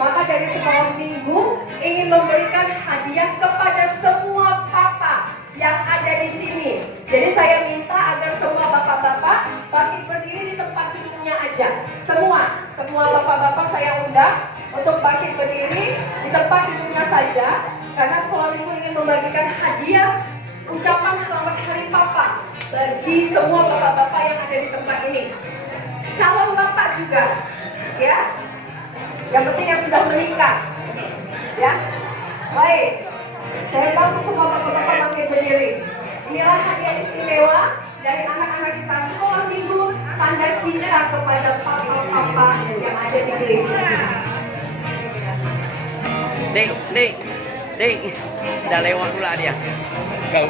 Maka dari sekolah minggu ingin memberikan hadiah kepada semua papa yang ada di sini. Jadi saya minta agar semua bapak-bapak bangkit berdiri di tempat duduknya aja. Semua bapak-bapak saya undang untuk bangkit berdiri di tempat duduknya saja. Karena sekolah minggu ingin membagikan hadiah ucapan selamat hari papa bagi semua bapak-bapak yang ada di tempat ini. Calon bapak juga, ya. Yang penting yang sudah menikah, ya. Baik, saya bantu semua bapak-bapak bangkit berdiri. Inilah hadiah istimewa dari anak-anak kita sekolah minggu, tanda cinta kepada papa-papa yang ada di gereja. Dek, udah lewat pula dia. Kau,